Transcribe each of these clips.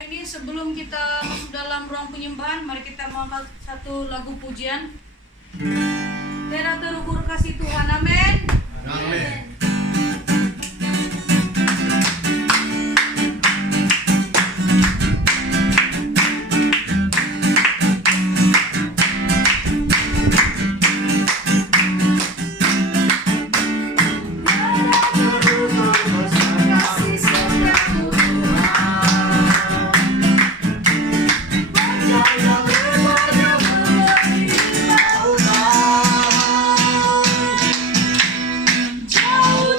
Ini sebelum kita masuk dalam ruang penyembahan, mari kita mengangkat satu lagu pujian. Biar terukur kasih Tuhan, amin. Amin. Jauh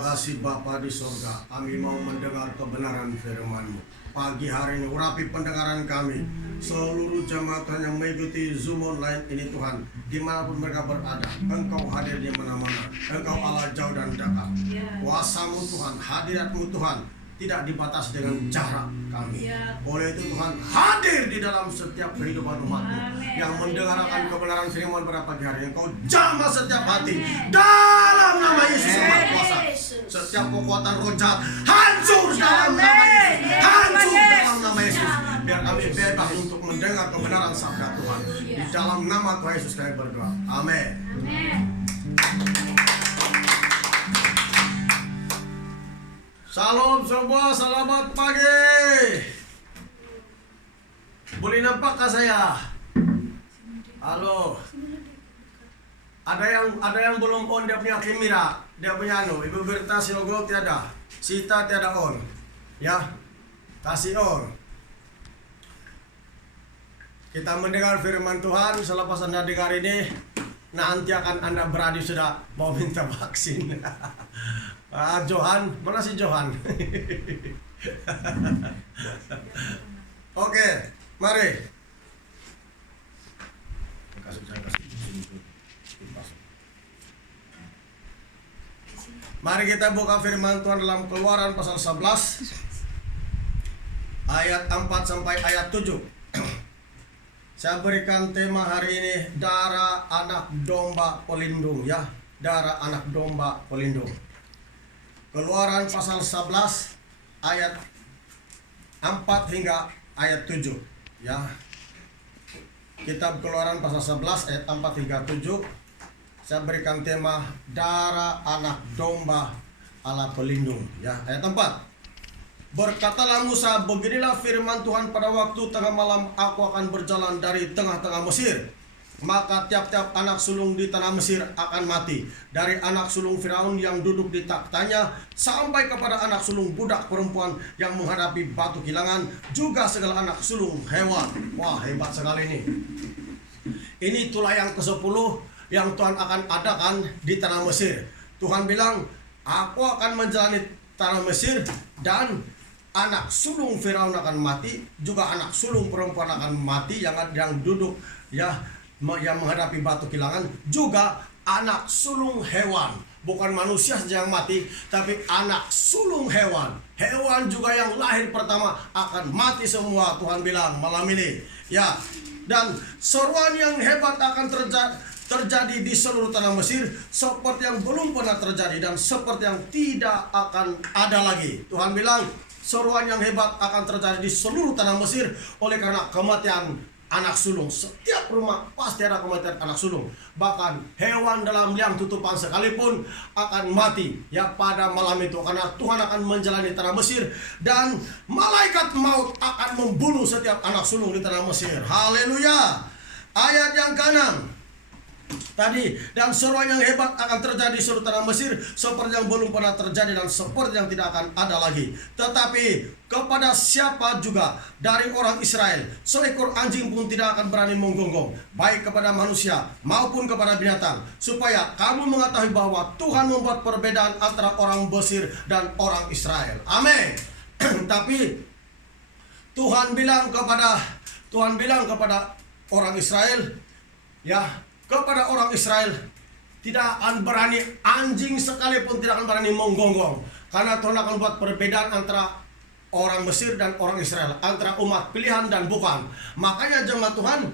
Terima kasih Bapa di sorga, kami mau mendengar kebenaran firman-Mu. Pagi hari ini urapi pendengaran kami, seluruh jemaat yang mengikuti Zoom online ini Tuhan, dimanapun mereka berada, Engkau hadir di mana-mana, Engkau Allah jauh dan dekat. Kuasa-Mu Tuhan, hadirat-Mu Tuhan, tidak dibatasi dengan jarak kami. Oleh itu Tuhan hadir di dalam setiap kehidupan umat-Mu yang mendengarkan kebenaran firman pada pagi hari. Engkau jamah setiap hati dalam nama Yesus yang Maha Kuasa. Setiap kekuatan roh jahat hancur dalam nama Yesus. Hancur dalam nama Yesus. Biar kami bebas untuk mendengar kebenaran sabda Tuhan. Di dalam nama Tuhan Yesus kami berdoa. Amin. Salam semua, selamat pagi. Boleh nampakkah saya? Halo. Ada yang belum on dia punya kamera, dia punya Ibu Berta Silogo tiada, Sita tiada on. Ya. Kasih on. Kita mendengar firman Tuhan. Selepas Anda dengar ini, nanti akan Anda berani sudah mau minta vaksin. Johan, mana si Johan? Oke, mari. Mari kita buka firman Tuhan dalam Keluaran pasal 11 ayat 4 sampai ayat 7. Saya berikan tema hari ini darah anak domba pelindung, ya. Darah anak domba pelindung. Keluaran pasal 11 ayat 4 hingga ayat 7, ya. Kitab Keluaran pasal 11 ayat 4 hingga 7. Saya berikan tema darah anak domba Allah pelindung, ya. Ayat 4. Berkatalah Musa, beginilah firman Tuhan pada waktu tengah malam aku akan berjalan dari tengah-tengah Mesir. Maka tiap-tiap anak sulung di tanah Mesir akan mati, dari anak sulung Firaun yang duduk di taktanya sampai kepada anak sulung budak perempuan yang menghadapi batu kilangan, juga segala anak sulung hewan. Wah, hebat sekali ini. Ini itulah yang ke-10 yang Tuhan akan adakan di tanah Mesir. Tuhan bilang, aku akan menjalani tanah Mesir dan anak sulung Firaun akan mati, juga anak sulung perempuan akan mati yang duduk, ya, yang menghadapi batu kilangan, juga anak sulung hewan. Bukan manusia saja yang mati, tapi anak sulung hewan. Hewan juga yang lahir pertama akan mati semua, Tuhan bilang malam ini, ya. Dan seruan yang hebat akan terjadi di seluruh tanah Mesir, seperti yang belum pernah terjadi dan seperti yang tidak akan ada lagi. Tuhan bilang seruan yang hebat akan terjadi di seluruh tanah Mesir oleh karena kematian anak sulung. Setiap rumah pasti ada kematian anak sulung. Bahkan hewan dalam liang tutupan sekalipun akan mati, ya, pada malam itu, karena Tuhan akan menjalani tanah Mesir dan malaikat maut akan membunuh setiap anak sulung di tanah Mesir. Haleluya. Ayat yang ke-6 tadi, dan seruan yang hebat akan terjadi di seluruh tanah Mesir seperti yang belum pernah terjadi dan seperti yang tidak akan ada lagi. Tetapi kepada siapa juga dari orang Israel, seekor anjing pun tidak akan berani menggonggong, baik kepada manusia maupun kepada binatang, supaya kamu mengetahui bahwa Tuhan membuat perbedaan antara orang Mesir dan orang Israel. Amin. Tapi Tuhan bilang kepada orang Israel, ya, kepada orang Israel, tidak akan berani, anjing sekalipun tidak akan berani menggonggong, karena Tuhan akan buat perbedaan antara orang Mesir dan orang Israel, antara umat pilihan dan bukan. Makanya jemaat Tuhan,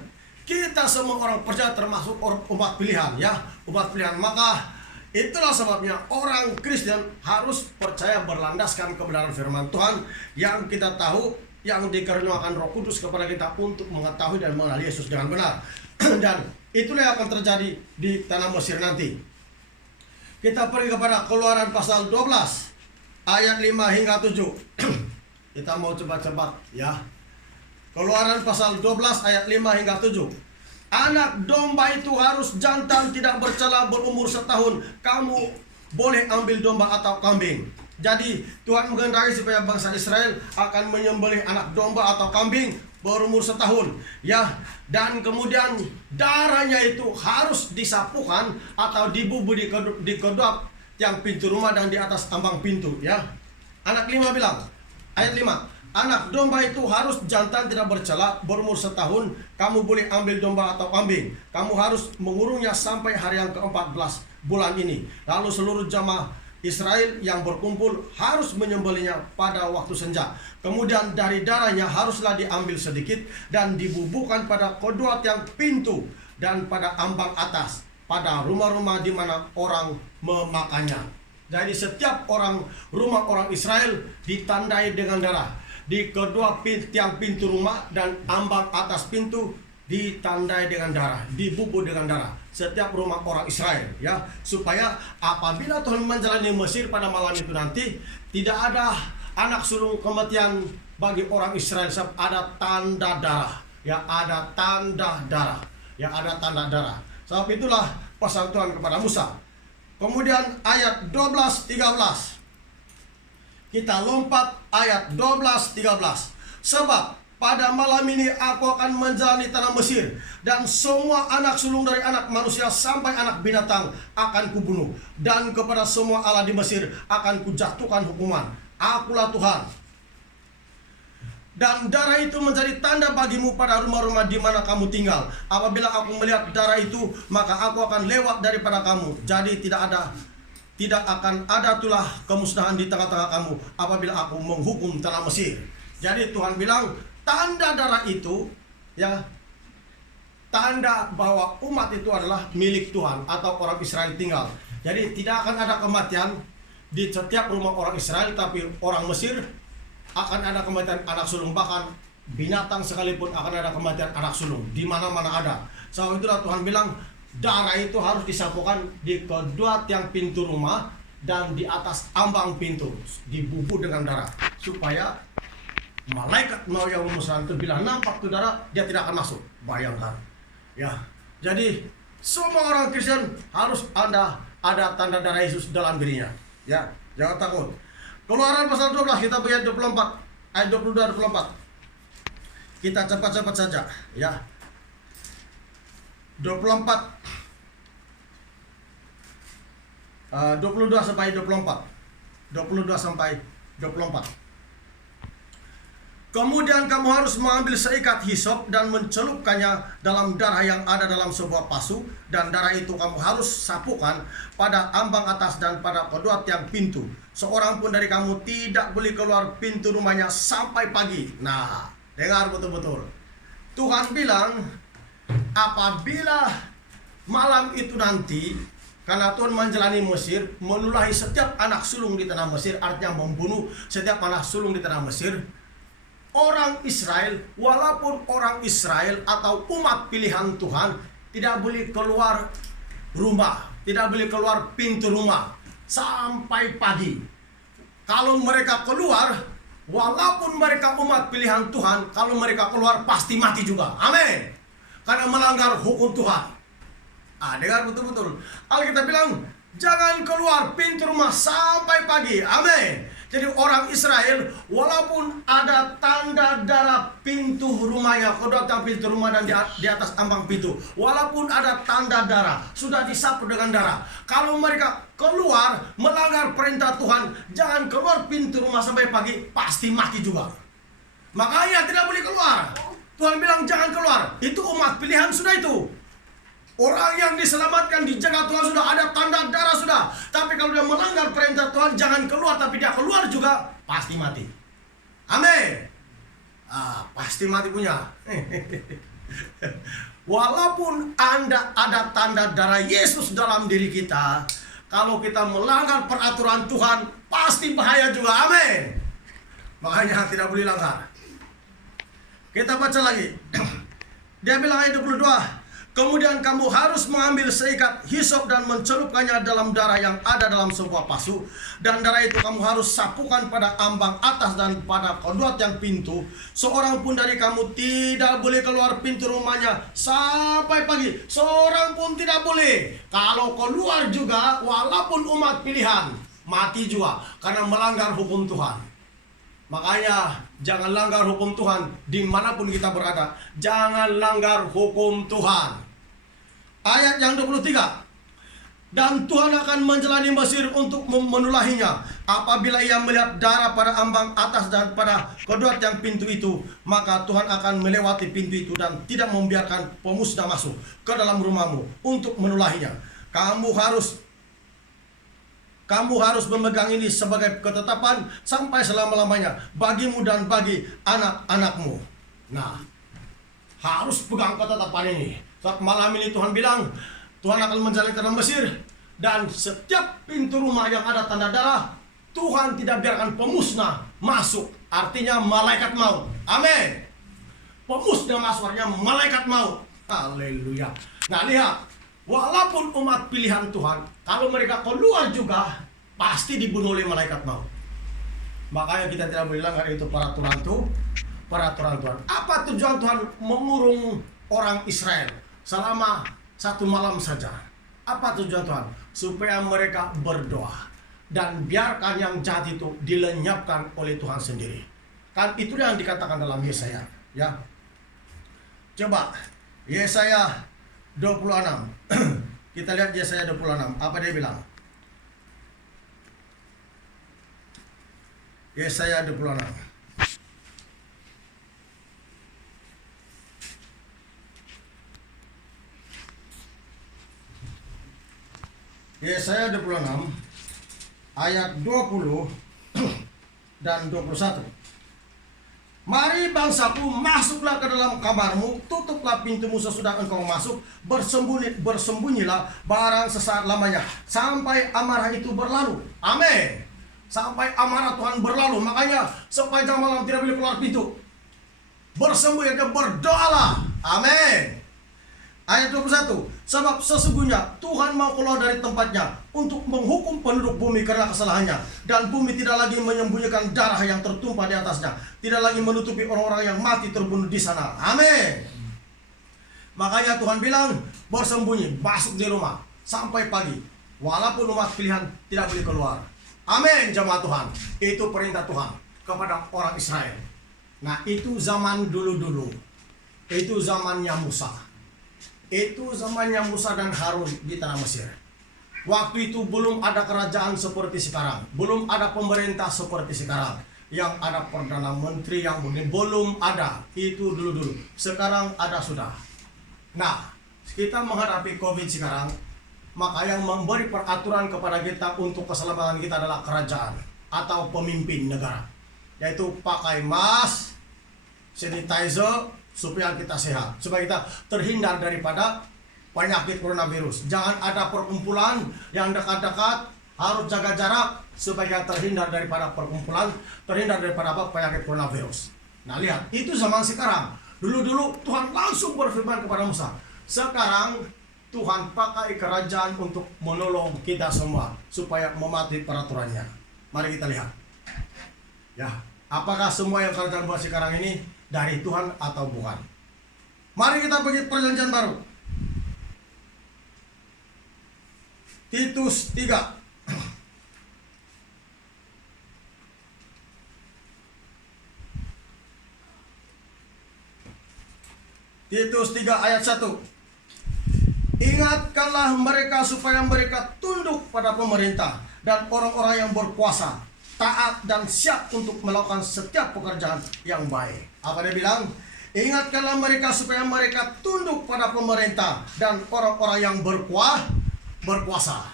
kita semua orang percaya termasuk umat pilihan, ya, umat pilihan. Maka itulah sebabnya orang Kristen harus percaya berlandaskan kebenaran firman Tuhan yang kita tahu, yang dikaruniakan Roh Kudus kepada kita untuk mengetahui dan mengenal Yesus dengan benar. Dan itulah yang akan terjadi di tanah Mesir nanti. Kita pergi kepada Keluaran pasal 12 ayat 5 hingga 7. Kita mau cepat-cepat, ya. Keluaran pasal 12 ayat 5 hingga 7. Anak domba itu harus jantan, tidak bercela, berumur setahun. Kamu boleh ambil domba atau kambing. Jadi Tuhan menghendaki supaya bangsa Israel akan menyembelih anak domba atau kambing berumur setahun, ya. Dan kemudian darahnya itu harus disapukan atau dibubuh di kedua tiang pintu rumah dan di atas ambang pintu, ya. Anak 5 bilang, ayat 5, anak domba itu harus jantan tidak bercela, berumur setahun. Kamu boleh ambil domba atau kambing. Kamu harus mengurungnya sampai hari yang ke-14 bulan ini. Lalu seluruh jamaah Israel yang berkumpul harus menyembelihnya pada waktu senja. Kemudian dari darahnya haruslah diambil sedikit dan dibubuhkan pada kedua tiang pintu dan pada ambang atas, pada rumah-rumah di mana orang memakannya. Jadi setiap rumah orang Israel ditandai dengan darah. Di kedua tiang pintu rumah dan ambang atas pintu ditandai dengan darah, dibubuh dengan darah. Setiap rumah orang Israel, ya, supaya apabila Tuhan menjalani Mesir pada malam itu nanti tidak ada anak sulung kematian bagi orang Israel, sebab ada tanda darah, ya, ada tanda darah, ya, ada tanda darah. Sebab itulah pesan Tuhan kepada Musa. Kemudian ayat 12-13. Kita lompat ayat 12-13. Sebab pada malam ini aku akan menjalani tanah Mesir, dan semua anak sulung dari anak manusia sampai anak binatang akan kubunuh, dan kepada semua Allah di Mesir akan kujatuhkan hukuman. Akulah Tuhan. Dan darah itu menjadi tanda bagimu pada rumah-rumah di mana kamu tinggal. Apabila aku melihat darah itu, maka aku akan lewat daripada kamu. Jadi tidak akan ada tulah kemusnahan di tengah-tengah kamu apabila aku menghukum tanah Mesir. Jadi Tuhan bilang, tanda darah itu, ya, tanda bahwa umat itu adalah milik Tuhan atau orang Israel tinggal. Jadi tidak akan ada kematian di setiap rumah orang Israel, tapi orang Mesir akan ada kematian anak sulung, bahkan binatang sekalipun akan ada kematian anak sulung, di mana-mana ada. Sebab itulah Tuhan bilang darah itu harus disapukan di kedua tiang pintu rumah dan di atas ambang pintu, dibubuh dengan darah, supaya malaikat mau yang memusnahkan itu bila nampak itu darah, dia tidak akan masuk. Bayangkan, ya. Jadi semua orang Kristen harus ada tanda darah Yesus dalam dirinya, ya. Jangan takut. Keluaran pasal 12 kita baca 24 ayat 22-24. Kita cepat-cepat saja, ya. 22 sampai 24. 22 sampai 24. Kemudian kamu harus mengambil seikat hisop dan mencelupkannya dalam darah yang ada dalam sebuah pasu, dan darah itu kamu harus sapukan pada ambang atas dan pada kedua tiang pintu. Seorang pun dari kamu tidak boleh keluar pintu rumahnya sampai pagi. Nah, dengar betul-betul. Tuhan bilang, apabila malam itu nanti, karena Tuhan menjalani Mesir, menulahi setiap anak sulung di tanah Mesir, artinya membunuh setiap anak sulung di tanah Mesir. Orang Israel, walaupun orang Israel atau umat pilihan Tuhan, tidak boleh keluar rumah, tidak boleh keluar pintu rumah sampai pagi. Kalau mereka keluar, walaupun mereka umat pilihan Tuhan, kalau mereka keluar pasti mati juga. Amin. Karena melanggar hukum Tuhan. Dengar betul-betul. Alkitab bilang, jangan keluar pintu rumah sampai pagi. Amin. Jadi orang Israel, walaupun ada tanda darah pintu rumahnya, kedua tiang pintu rumah dan di atas ambang pintu, walaupun ada tanda darah, sudah disapu dengan darah, kalau mereka keluar melanggar perintah Tuhan, jangan keluar pintu rumah sampai pagi, pasti mati juga. Makanya tidak boleh keluar. Tuhan bilang jangan keluar. Itu umat pilihan sudah itu. Orang yang diselamatkan, dijaga Tuhan sudah, ada tanda darah sudah. Tapi kalau dia melanggar perintah Tuhan, jangan keluar, tapi dia keluar juga, pasti mati. Amin. Pasti mati punya. Walaupun Anda ada tanda darah Yesus dalam diri kita, kalau kita melanggar peraturan Tuhan, pasti bahaya juga. Amin. Makanya tidak boleh langgar. Kita baca lagi. Dia bilang ayat 22. Kemudian kamu harus mengambil seikat hisop dan mencelupkannya dalam darah yang ada dalam sebuah pasu, dan darah itu kamu harus sapukan pada ambang atas dan pada kedua tiang pintu. Seorang pun dari kamu tidak boleh keluar pintu rumahnya sampai pagi. Seorang pun tidak boleh. Kalau keluar juga, walaupun umat pilihan, mati juga karena melanggar hukum Tuhan. Makanya jangan langgar hukum Tuhan dimanapun kita berada. Jangan langgar hukum Tuhan. Ayat yang 23. Dan Tuhan akan menjalani Mesir untuk menulahinya. Apabila ia melihat darah pada ambang atas dan pada kedua tiang pintu itu, maka Tuhan akan melewati pintu itu dan tidak membiarkan pemusnah masuk ke dalam rumahmu untuk menulahinya. Kamu harus memegang ini sebagai ketetapan sampai selama-lamanya bagimu dan bagi anak-anakmu. Nah, harus pegang ketetapan ini. Saat malam ini Tuhan bilang, Tuhan akan menjalani ke dalam Mesir, dan setiap pintu rumah yang ada tanda darah, Tuhan tidak biarkan pemusnah masuk. Artinya malaikat maut. Amin. Pemusnah masuk artinya malaikat maut. Haleluya. Nah, lihat, walaupun umat pilihan Tuhan, kalau mereka keluar juga pasti dibunuh oleh malaikat maut. Makanya kita tidak boleh langgar itu peraturan Tuhan. Apa tujuan Tuhan mengurung orang Israel selama 1 malam saja? Apa tujuan Tuhan? Supaya mereka berdoa dan biarkan yang jahat itu dilenyapkan oleh Tuhan sendiri. Kan itu yang dikatakan dalam Yesaya, ya. Coba Yesaya 26. Kita lihat Yesaya 26. Apa dia bilang? Yesaya 26. Yesaya 26 ayat 20 dan 21. Mari bangsaku, masuklah ke dalam kamarmu, tutuplah pintumu sesudah engkau masuk, bersembunyilah barang sesaat lamanya, sampai amarah itu berlalu. Amin. Sampai amarah Tuhan berlalu. Makanya sepanjang malam tidak boleh keluar pintu. Bersembunyi dan berdoalah. Amin. Ayat 21. Sebab sesungguhnya Tuhan mau keluar dari tempatnya untuk menghukum penduduk bumi karena kesalahannya. Dan bumi tidak lagi menyembunyikan darah yang tertumpah di atasnya. Tidak lagi menutupi orang-orang yang mati terbunuh di sana. Amin. Makanya Tuhan bilang, bersembunyi, masuk di rumah sampai pagi. Walaupun umat pilihan tidak boleh keluar. Amin, jemaat Tuhan. Itu perintah Tuhan kepada orang Israel. Nah, itu zaman dulu-dulu. Itu zamannya Musa. Itu zamannya Musa dan Harun di tanah Mesir. Waktu itu belum ada kerajaan seperti sekarang. Belum ada pemerintah seperti sekarang. Yang ada Perdana Menteri yang belum ada. Itu dulu-dulu. Sekarang ada sudah. Nah, kita menghadapi COVID sekarang. Maka yang memberi peraturan kepada kita untuk keselamatan kita adalah kerajaan atau pemimpin negara. Yaitu pakai mask, sanitizer, supaya kita sehat, supaya kita terhindar daripada penyakit coronavirus. Jangan ada perkumpulan yang dekat-dekat, harus jaga jarak supaya terhindar daripada perkumpulan, terhindar daripada penyakit coronavirus. Nah, lihat, itu zaman sekarang. Dulu-dulu Tuhan langsung berfirman kepada Musa. Sekarang Tuhan pakai kerajaan untuk menolong kita semua supaya mematuhi peraturannya. Mari kita lihat. Ya, apakah semua yang kerajaan buat sekarang ini dari Tuhan atau bukan? Mari kita pergi perjanjian baru. Titus 3. Titus 3 ayat 1. Ingatkanlah mereka supaya mereka tunduk pada pemerintah dan orang-orang yang berkuasa, taat dan siap untuk melakukan setiap pekerjaan yang baik. Apa dia bilang? Ingatkanlah mereka supaya mereka tunduk pada pemerintah dan orang-orang yang berkuasa.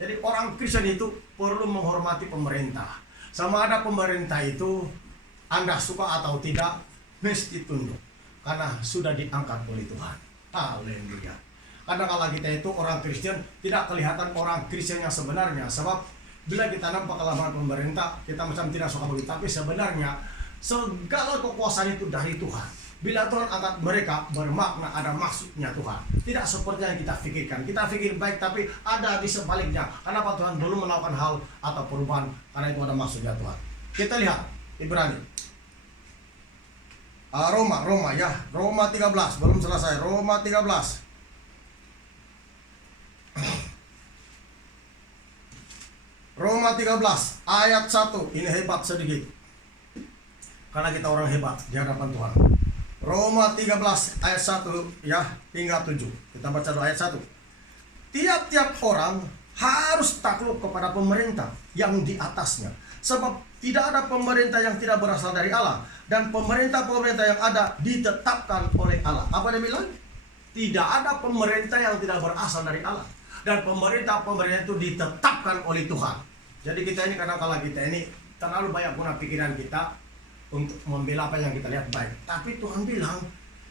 Jadi orang Kristen itu perlu menghormati pemerintah. Sama ada pemerintah itu Anda suka atau tidak, mesti tunduk. Karena sudah diangkat oleh Tuhan. Haleluya. Kadang-kala kita itu orang Kristen tidak kelihatan orang Kristen yang sebenarnya. Sebab bila kita nampak kelemahan pemerintah, kita macam tidak suka begitu. Tapi sebenarnya segala kekuasaan itu dari Tuhan. Bila Tuhan angkat mereka, bermakna ada maksudnya Tuhan. Tidak seperti yang kita pikirkan. Kita pikir baik, tapi ada di sebaliknya. Kenapa Tuhan belum melakukan hal atau perubahan? Karena itu ada maksudnya Tuhan. Kita lihat Ibrani. Roma ya. Roma 13. Belum selesai. Roma 13. Roma 13 ayat 1. Ini hebat sedikit. Karena kita orang hebat di hadapan Tuhan. Roma 13 ayat 1 ya hingga 7. Kita baca dulu ayat 1. tiap-tiap orang harus takluk kepada pemerintah yang di atasnya. Sebab tidak ada pemerintah yang tidak berasal dari Allah. Dan pemerintah-pemerintah yang ada ditetapkan oleh Allah. Apa dia bilang? Tidak ada pemerintah yang tidak berasal dari Allah. Dan pemerintah-pemerintah itu ditetapkan oleh Tuhan. Jadi kita ini kadang-kala kita ini terlalu banyak guna pikiran kita untuk membela apa yang kita lihat baik. Tapi Tuhan bilang,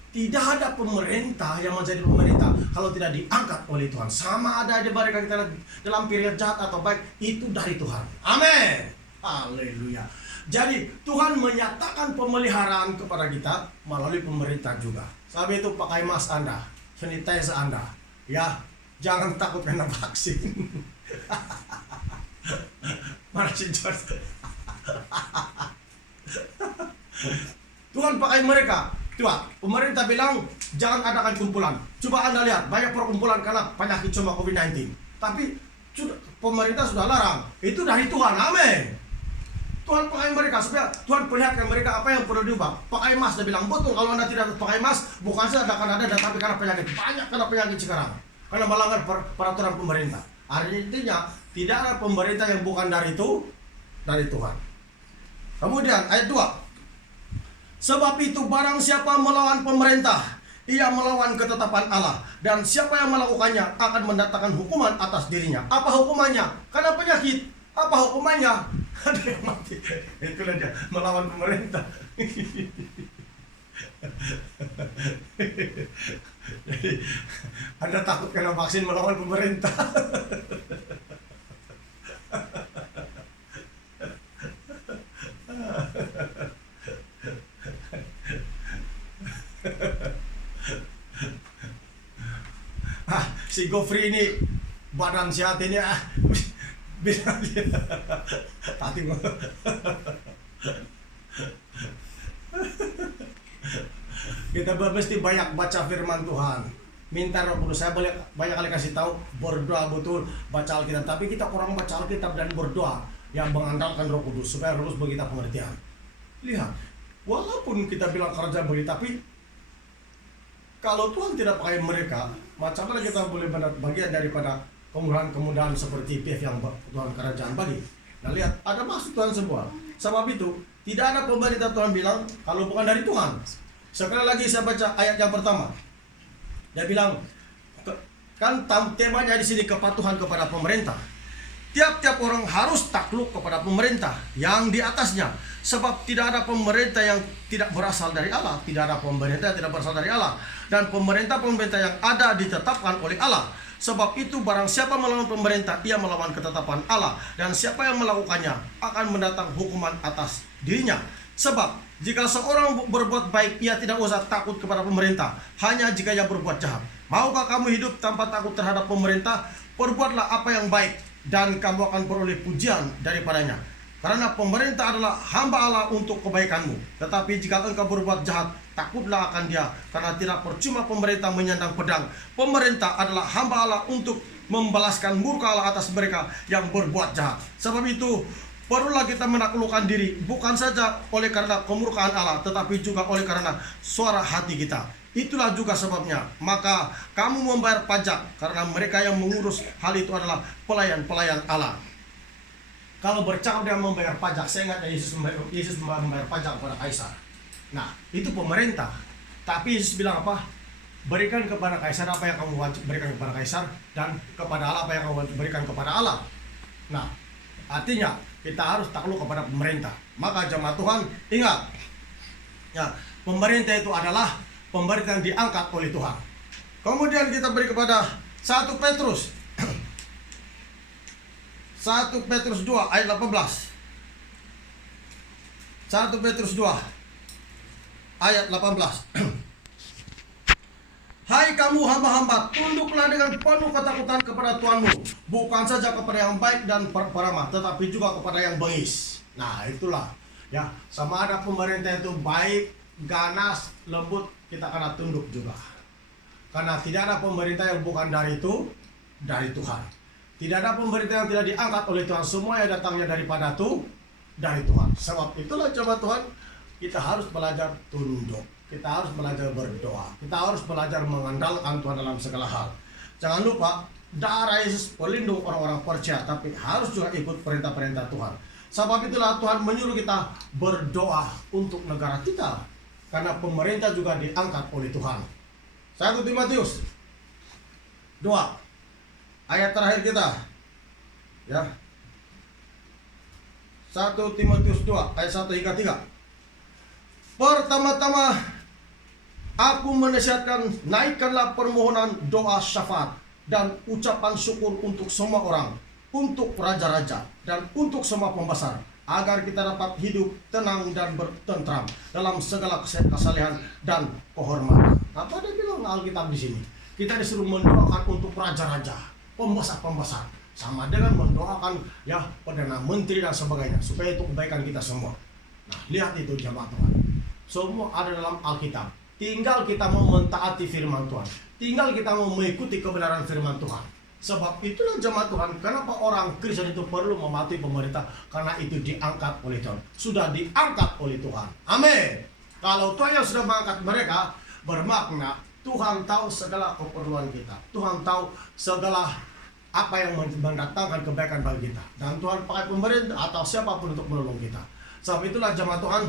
tidak ada pemerintah yang menjadi pemerintah kalau tidak diangkat oleh Tuhan. Sama ada di mereka kita dalam periode jahat atau baik, itu dari Tuhan. Amin. Haleluya. Jadi Tuhan menyatakan pemeliharaan kepada kita melalui pemerintah juga. Sebab itu pakai mask Anda, sanitizer Anda. Ya, jangan takut kena vaksin. Mana si George? Tuhan pakai mereka. Coba, pemerintah bilang jangan adakan kumpulan. Coba Anda lihat, banyak perkumpulan karena penyakit cuma COVID-19. Tapi pemerintah sudah larang. Itu dari Tuhan, amin. Tuhan pakai mereka, supaya Tuhan perlihatkan mereka apa yang perlu diubah. Pakai mask, dia bilang, betul kalau Anda tidak pakai mask, bukan saja akan ada, tapi karena penyakit. Banyak karena penyakit sekarang. Karena melanggar peraturan pemerintah. Artinya, tidak ada pemerintah yang bukan dari Tuhan. Kemudian, ayat 2. Sebab itu barang siapa melawan pemerintah, ia melawan ketetapan Allah. Dan siapa yang melakukannya akan mendatangkan hukuman atas dirinya. Apa hukumannya? Karena penyakit. Apa hukumannya? Ada yang mati. Itulah dia, melawan pemerintah. Jadi, Anda takut kena vaksin melawan pemerintah. Si Gofri ini badan sehat ini bilang dia tadi kita mesti banyak baca firman Tuhan, minta Roh Kudus. Saya boleh banyak kali kasih tahu berdoa betul, baca Alkitab, tapi kita kurang baca Alkitab dan berdoa yang mengandalkan Roh Kudus supaya Roh Kudus bagi kita pengertian. Lihat, walaupun kita bilang kerja beri, tapi kalau Tuhan tidak pakai mereka, macam mana kita boleh bagian daripada kemudahan-kemudahan seperti PF yang Tuhan kerajaan bagi? Nah lihat, ada maksud Tuhan semua. Sebab itu, tidak ada pemerintah Tuhan bilang kalau bukan dari Tuhan. Sekali lagi saya baca ayat yang pertama. Dia bilang, kan temanya di sini kepatuhan kepada pemerintah. Tiap-tiap orang harus takluk kepada pemerintah yang di atasnya. Sebab tidak ada pemerintah yang tidak berasal dari Allah. Tidak ada pemerintah yang tidak berasal dari Allah. Dan pemerintah-pemerintah yang ada ditetapkan oleh Allah. Sebab itu barang siapa melawan pemerintah, ia melawan ketetapan Allah. Dan siapa yang melakukannya akan mendatang hukuman atas dirinya. Sebab jika seorang berbuat baik, ia tidak usah takut kepada pemerintah. Hanya jika ia berbuat jahat. Maukah kamu hidup tanpa takut terhadap pemerintah? Perbuatlah apa yang baik, dan kamu akan beroleh pujian daripadanya. Karena pemerintah adalah hamba Allah untuk kebaikanmu. Tetapi jika engkau berbuat jahat, takutlah akan dia. Karena tidak percuma pemerintah menyandang pedang. Pemerintah adalah hamba Allah untuk membalaskan murka Allah atas mereka yang berbuat jahat. Sebab itu, perlulah kita menaklukkan diri. Bukan saja oleh karena kemurkaan Allah, tetapi juga oleh karena suara hati kita. Itulah juga sebabnya, maka kamu membayar pajak. Karena mereka yang mengurus hal itu adalah pelayan-pelayan Allah. Kalau bercakap dia membayar pajak, saya ingat Yesus membayar pajak kepada Kaisar. Nah, itu pemerintah. Tapi Yesus bilang apa? Berikan kepada Kaisar apa yang kamu wajib berikan kepada Kaisar, dan kepada Allah apa yang kamu wajib berikan kepada Allah. Nah, artinya kita harus takluk kepada pemerintah. Maka jemaat Tuhan, ingat, ya, pemerintah itu adalah pemerintah yang diangkat oleh Tuhan. Kemudian kita beri kepada 1 Petrus 1 Petrus 2 ayat 18. 1 Petrus 2 ayat 18. Hai kamu hamba-hamba, tunduklah dengan penuh ketakutan kepada Tuhanmu, bukan saja kepada yang baik dan peramah, tetapi juga kepada yang bengis. Nah, itulah ya, sama ada pemerintah itu baik, ganas, lembut, kita akan tunduk juga. Karena tidak ada pemerintah yang bukan dari Tuhan. Tidak ada pemerintah yang tidak diangkat oleh Tuhan. Semua yang datangnya daripada dari Tuhan. Sebab itulah coba Tuhan, kita harus belajar tunduk. Kita harus belajar berdoa. Kita harus belajar mengandalkan Tuhan dalam segala hal. Jangan lupa, darah Yesus pelindung orang-orang percaya, tapi harus juga ikut perintah-perintah Tuhan. Sebab itulah Tuhan menyuruh kita berdoa untuk negara kita, karena pemerintah juga diangkat oleh Tuhan. 1 Timotius 2 ayat terakhir kita, ya. 1 Timotius 2 ayat 1 hingga 3. Pertama-tama aku menasihatkan, naikkanlah permohonan, doa syafaat dan ucapan syukur untuk semua orang, untuk raja-raja dan untuk semua pembesar, agar kita dapat hidup tenang dan bertentram dalam segala kesalehan dan kehormatan. Apa dia bilang Alkitab di sini? Kita disuruh mendoakan untuk raja-raja, pembesar-pembesar, sama dengan mendoakan ya perdana menteri dan sebagainya, supaya itu kebaikan kita semua. Nah, lihat itu jemaat Tuhan. Semua ada dalam Alkitab. Tinggal kita mau mentaati firman Tuhan. Tinggal kita mau mengikuti kebenaran firman Tuhan. Sebab itulah jemaat Tuhan, kenapa orang Kristen itu perlu mematuhi pemerintah, karena itu diangkat oleh Tuhan. Sudah diangkat oleh Tuhan. Amin. Kalau Tuhan yang sudah mengangkat mereka, bermakna Tuhan tahu segala keperluan kita. Tuhan tahu segala apa yang mendatangkan kebaikan bagi kita. Dan Tuhan pakai pemerintah atau siapapun untuk menolong kita. Sebab itulah jemaat Tuhan,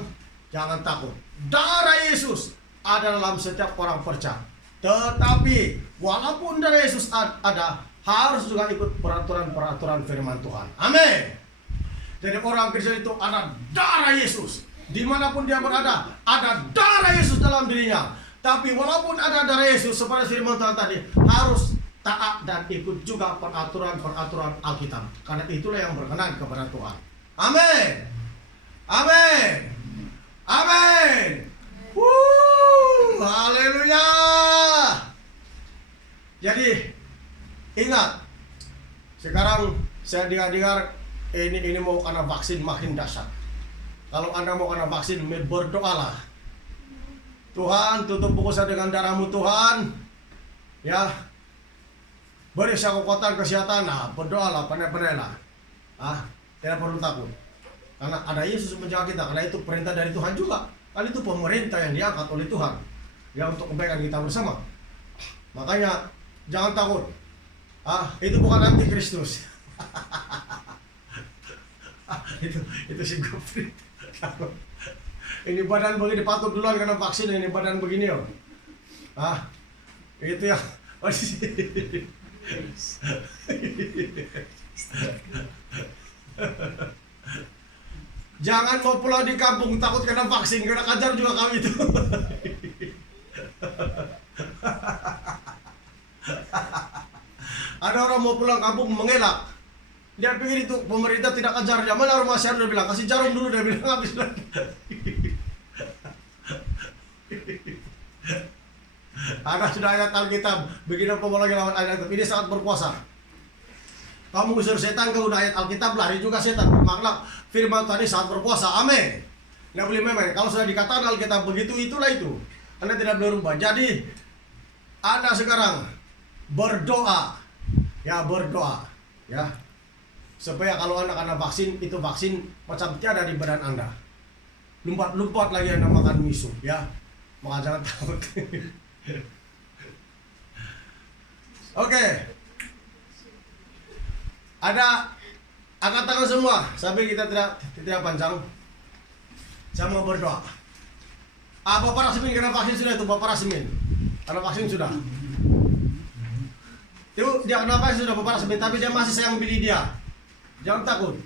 jangan takut. Darah Yesus ada dalam setiap orang percaya. Tetapi walaupun darah Yesus ada, harus juga ikut peraturan-peraturan firman Tuhan. Amin. Jadi orang Kristen itu ada darah Yesus. Dimanapun dia berada, ada darah Yesus dalam dirinya. Tapi walaupun ada darah Yesus, seperti firman Tuhan tadi, harus taat dan ikut juga peraturan-peraturan Alkitab. Karena itulah yang berkenan kepada Tuhan. Amin. Amin. Amin. Haleluya. Jadi ingat, sekarang saya dengar ini mau kena vaksin makin dahsyat. Kalau Anda mau kena vaksin, berdoalah. Tuhan, tutup buku saya dengan darah-Mu Tuhan. Ya. Beri saya kekuatan kesehatan. Nah, berdoalah, pandai-pandailah. Tidak perlu takut. Karena ada Yesus menjaga kita. Karena itu perintah dari Tuhan juga. Kan itu pemerintah yang diangkat oleh Tuhan. Ya, untuk kebaikan kita bersama. Makanya jangan takut. Itu bukan antikristus. itu si Gofrit. Ini badan begini patut duluan karena vaksin, ini badan begini oh. Itu ya. Jangan mau pulang di kampung takut kena vaksin, kena kajar juga kami itu. Ada orang mau pulang kampung mengelak. Dia pikir itu pemerintah tidak ajar dia. Mana rumah saya, dia bilang kasih jarum dulu, dia bilang habis lagi. Ada sudah ayat Alkitab. Begini apa lagi lawan ayat Alkitab. Ini sangat berkuasa. Kamu usir setan, kau udah ayat Alkitab, lari juga setan. Bermakna firman Tuhan ini sangat berkuasa. Amin. Tidak boleh main. Kalau sudah dikatakan Alkitab begitu, itulah itu. Anda tidak boleh rubah. Jadi Anda sekarang berdoa. Ya, berdoa. Ya. Supaya kalau Anda kena vaksin, itu vaksin macam tiada di badan Anda. Lumpat-lumpat lagi Anda makan miso, ya. Maka jangan takut. Oke. Ada angkat tangan semua, sampai kita tidak panjang. Saya mau berdoa. Bapak Rasmin kena vaksin sudah itu, Bapak Rasmin. Kena vaksin sudah. Itu dia kena vaksin sudah Bapak Rasmin, tapi dia masih sayang pilih dia. Jangan takut.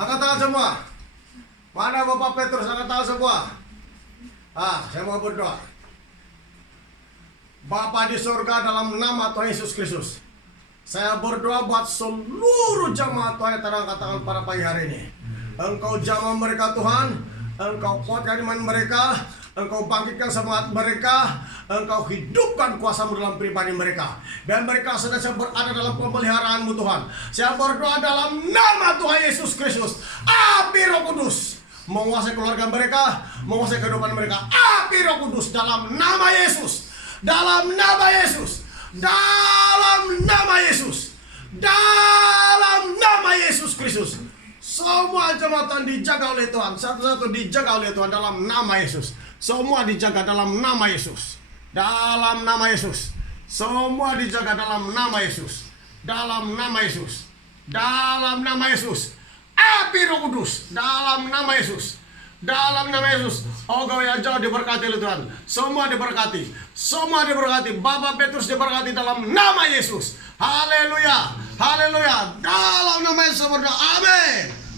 Angkat tangan semua. Mana Bapak Petrus, angkat tangan semua. Saya mau berdoa. Bapa di surga, dalam nama Tuhan Yesus Kristus, saya berdoa buat seluruh jamaah Tuhan yang terangkat tangan pada pagi hari ini. Engkau jamah mereka Tuhan, Engkau kuatkan iman mereka, Engkau bangkitkan semangat mereka, Engkau hidupkan kuasa-Mu dalam pribadi mereka. Dan mereka senantiasa berada dalam pemeliharaan-Mu Tuhan. Saya berdoa dalam nama Tuhan Yesus Kristus, api Roh Kudus menguasai keluarga mereka, menguasai kehidupan mereka. Api Roh Kudus dalam nama Yesus. Dalam nama Yesus. Dalam nama Yesus. Dalam nama Yesus Kristus. Semua jemaatan dijaga oleh Tuhan. Satu-satu dijaga oleh Tuhan dalam nama Yesus. Semua dijaga dalam nama Yesus. Dalam nama Yesus. Semua dijaga dalam nama Yesus. Dalam nama Yesus. Dalam nama Yesus. Api Roh Kudus. Dalam nama Yesus. Dalam nama Yesus. Oh, kau yang jauh diberkati oleh Tuhan. Semua diberkati. Semua diberkati. Bapak Petrus diberkati dalam nama Yesus. Haleluya. Haleluya. Dalam nama Yesus berdoa. Amin.